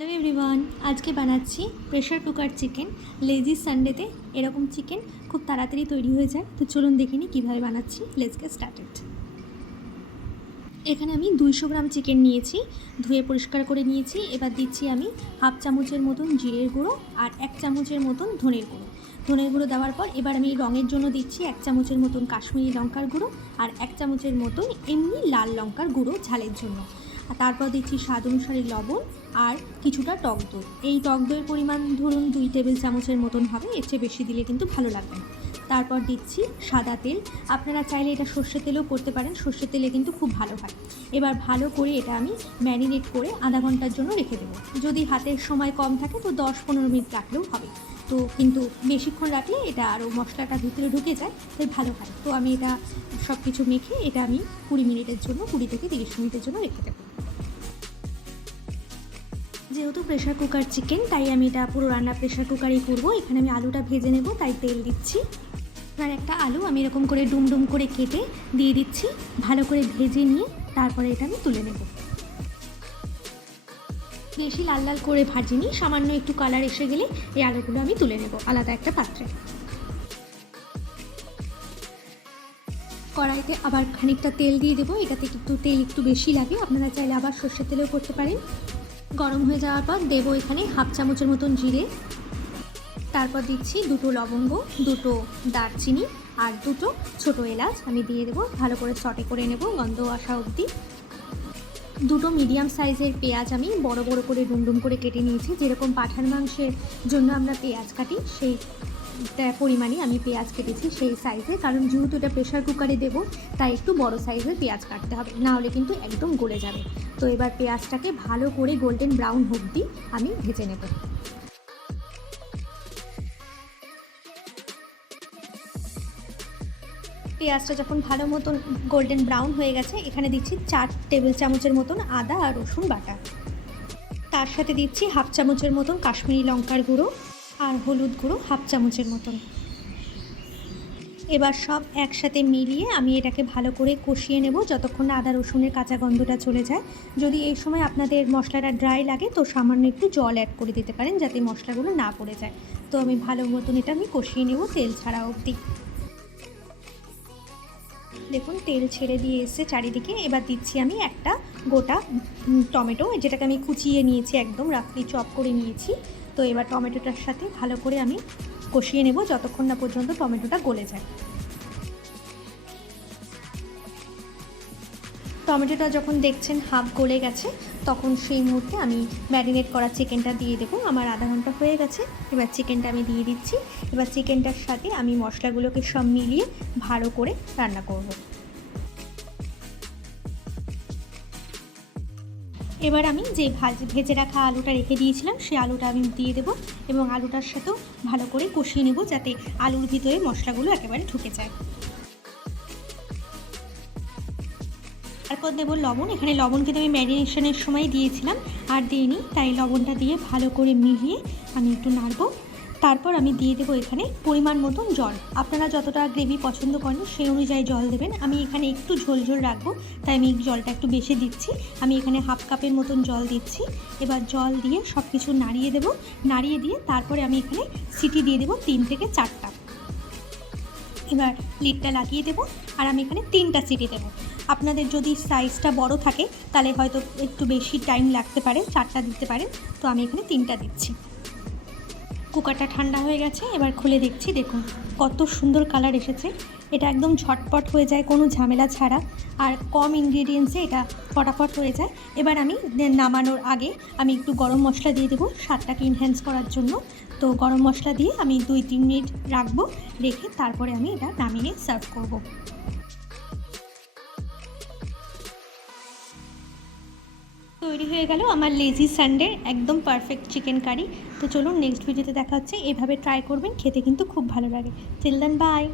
Hello everyone, আজকে বানাচ্ছি pressure cooker chicken. Lazy সানডেতে এরকম চিকেন খুব তাড়াতাড়ি তৈরি হয়ে যায়। তো চলুন দেখে নিই কীভাবে বানাচ্ছি। Let's get started. এখানে আমি 200 গ্রাম চিকেন নিয়েছি, ধুয়ে পরিষ্কার করে নিয়েছি। এবার দিচ্ছি আমি হাফ চামচের মতন জিরের গুঁড়ো আর 1 চামচের মতন ধনের গুঁড়ো। ধনের গুঁড়ো দেওয়ার পর এবার আমি রঙের জন্য দিচ্ছি 1 চামচের মতন কাশ্মীরি লঙ্কার গুঁড়ো আর 1 চামচের মতন এমনি লাল লঙ্কার গুঁড়ো ঝালের জন্য। আর তারপর দিচ্ছি স্বাদ অনুসারে লবণ আর কিছুটা টক দই। এই টক দইয়ের পরিমাণ ধরুন 2 টেবিল চামচের মতন হবে, এর চেয়ে বেশি দিলে কিন্তু ভালো লাগবে না। তারপর দিচ্ছি সাদা তেল। আপনারা চাইলে এটা সর্ষের তেলেও করতে পারেন, সর্ষের তেলে কিন্তু খুব ভালো হয়। এবার ভালো করে এটা আমি ম্যারিনেট করে আধা ঘন্টার জন্য রেখে দেবো। যদি হাতের সময় কম থাকে তো 10-15 মিনিট রাখলেও হবে। তো কিন্তু বেশিক্ষণ রাখলে এটা আরও মশলাটা ভিতরে ঢুকে যায়, তাই ভালো হয়। তো আমি এটা সব কিছু মেখে এটা আমি 20 মিনিটের জন্য 20 থেকে 30 মিনিটের জন্য রেখে দেবো। যেহেতু প্রেশার কুকার চিকেন, তাই আমি এটা পুরো রান্না প্রেশার কুকারেই করবো। এখানে আমি আলুটা ভেজে নেব, তাই তেল দিচ্ছি। আর একটা আলু আমি এরকম করে ডুম ডুম করে কেটে দিয়ে দিচ্ছি। ভালো করে ভেজে নিয়ে তারপরে এটা আমি তুলে নেব। বেশি লাল লাল করে ভাজিনি, সামান্য একটু কালার এসে গেলে এই আলুগুলো আমি তুলে নেব আলাদা একটা পাত্রে। কড়াইতে আবার খানিকটা তেল দিয়ে দেবো। এটাতে একটু তেল একটু বেশি লাগে, আপনারা চাইলে আবার সর্ষের তেলেও করতে পারেন। গরম হয়ে যাওয়ার পর দেবো এখানে হাফ চামচের মতন জিরে। তারপর দিচ্ছি 2টো লবঙ্গ, 2টো দারচিনি আর 2টো ছোটো এলাচ আমি দিয়ে দেবো। ভালো করে সটে করে নেব গন্ধ আসা অবধি। 2টো মিডিয়াম সাইজের পেঁয়াজ আমি বড় বড় করে ডুমডুম করে কেটে নিয়েছি। যেরকম পাঁঠার মাংসের জন্য আমরা পেঁয়াজ কাটি সেই পরিমাণে আমি পেঁয়াজ কেটেছি সেই সাইজে, কারণ যেহেতু এটা প্রেশার কুকারে দেবো তাই একটু বড় সাইজের পেঁয়াজ কাটতে হবে, না হলে কিন্তু একদম গলে যাবে। তো এবার পেঁয়াজটাকে ভালো করে গোল্ডেন ব্রাউন অবধি আমি ভেজে নেব। পেঁয়াজটা যখন ভালো মতন গোল্ডেন ব্রাউন হয়ে গেছে, এখানে দিচ্ছি 4 টেবিল চামচের মতন আদা আর রসুন বাটা। তার সাথে দিচ্ছি হাফ চামচের মতন কাশ্মীরি লঙ্কার গুঁড়ো আর হলুদ গুঁড়ো হাফ চামচের মতন। এবার সব একসাথে মিলিয়ে আমি এটাকে ভালো করে কষিয়ে নেব যতক্ষণ না আদা রসুনের কাঁচা গন্ধটা চলে যায়। যদি এই সময় আপনাদের মশলাটা ড্রাই লাগে তো সামান্য একটু জল অ্যাড করে দিতে পারেন, যাতে মশলাগুলো না পড়ে যায়। তো আমি ভালো মতন এটা আমি কষিয়ে নেব তেল ছাড়া অবধি। দেখুন তেল ছেড়ে দিয়ে এসছে চারিদিকে। এবার দিচ্ছি আমি একটা গোটা টমেটো, যেটাকে আমি কুচিয়ে নিয়েছি, একদম রাফলি চপ করে নিয়েছি। তো এবার টমেটোটার সাথে ভালো করে আমি কষিয়ে নেব যতক্ষণ না পর্যন্ত টমেটোটা গলে যায়। টমেটোটা যখন দেখছেন হাফ গলে গেছে, তখন সেই মুহূর্তে আমি ম্যারিনেট করা চিকেনটা দিয়ে দেবো। আমার আধা ঘন্টা হয়ে গেছে। এবার চিকেনটা আমি দিয়ে দিচ্ছি। এবার চিকেনটার সাথে আমি মশলাগুলোকে সব মিলিয়ে ভালো করে রান্না করব। এবার আমি যে ভেজে রাখা আলুটা রেখে দিয়েছিলাম সেই আলুটা আমি দিয়ে দেবো এবং আলুটার সাথেও ভালো করে কষিয়ে নেব, যাতে আলুর ভিতরে মশলাগুলো একেবারে ঢুকে যায়। তারপর দেবো লবণ। এখানে লবণ কিন্তু আমি ম্যারিনেশনের সময় দিয়েছিলাম আর দিইনি, তাই লবণটা দিয়ে ভালো করে মিলিয়ে আমি একটু নাড়ব। তারপর আমি দিয়ে দেবো এখানে পরিমাণ মতন জল। আপনারা যতটা গ্রেভি পছন্দ করেন সেই অনুযায়ী জল দেবেন। আমি এখানে একটু ঝোল ঝোল রাখবো, তাই আমি জলটা একটু বেশি দিচ্ছি। আমি এখানে হাফ কাপের মতন জল দিচ্ছি। এবার জল দিয়ে সব কিছু নাড়িয়ে দেবো। নাড়িয়ে দিয়ে তারপরে আমি এখানে সিটি দিয়ে দেবো 3 থেকে 4টা। এবার লিডটা লাগিয়ে দেবো আর আমি এখানে 3টা সিটি দেবো। আপনাদের যদি সাইজটা বড় থাকে তাহলে হয়তো একটু বেশি টাইম লাগতে পারে, 4টা দিতে পারেন। তো আমি এখানে 3টা দিচ্ছি। কুকারটা ঠান্ডা হয়ে গেছে, এবার খুলে দেখছি। দেখুন কত সুন্দর কালার এসেছে। এটা একদম ঝটপট হয়ে যায়, কোনো ঝামেলা ছাড়া, আর কম ইনগ্রিডিয়েন্টসে এটা ফটাফট হয়ে যায়। এবার আমি নামানোর আগে আমি একটু গরম মশলা দিয়ে দেবো স্বাদটাকে ইনহ্যান্স করার জন্য। তো গরম মশলা দিয়ে আমি 2-3 মিনিট রাখবো, রেখে তারপরে আমি এটা নামিয়ে সার্ভ করব। তৈরি হয়ে গেল আমার লেজি সানডের একদম পারফেক্ট চিকেন কারি। তো চলুন নেক্সট ভিডিওতে দেখা হচ্ছে। এভাবে ট্রাই করবেন, খেতে কিন্তু খুব ভালো লাগে। Till then by.